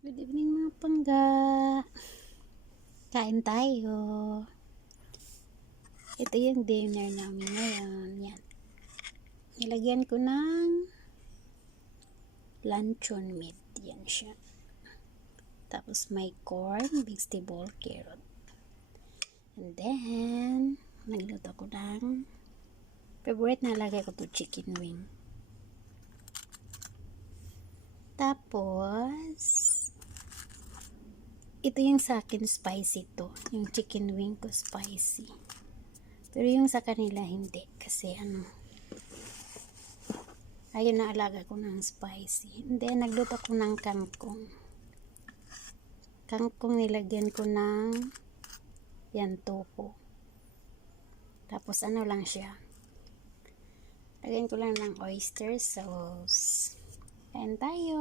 Good evening mga pangga. Kain tayo. Ito yung dinner namin ngayon. Yan. Nilagyan ko ng luncheon meat. Yan siya. Tapos may corn, vegetable, carrot. And then, nagluto ko ng favorite na lagay ko to chicken wing. Tapos, ito yung sa akin spicy to. Yung chicken wing ko spicy. Pero yung sa kanila hindi. Kasi ayun na alaga ko ng spicy. And then nagluto ko ng kangkong. Kangkong nilagyan ko ng yan tofu. Tapos lang siya. Lagyan ko lang ng oyster sauce. Kain tayo.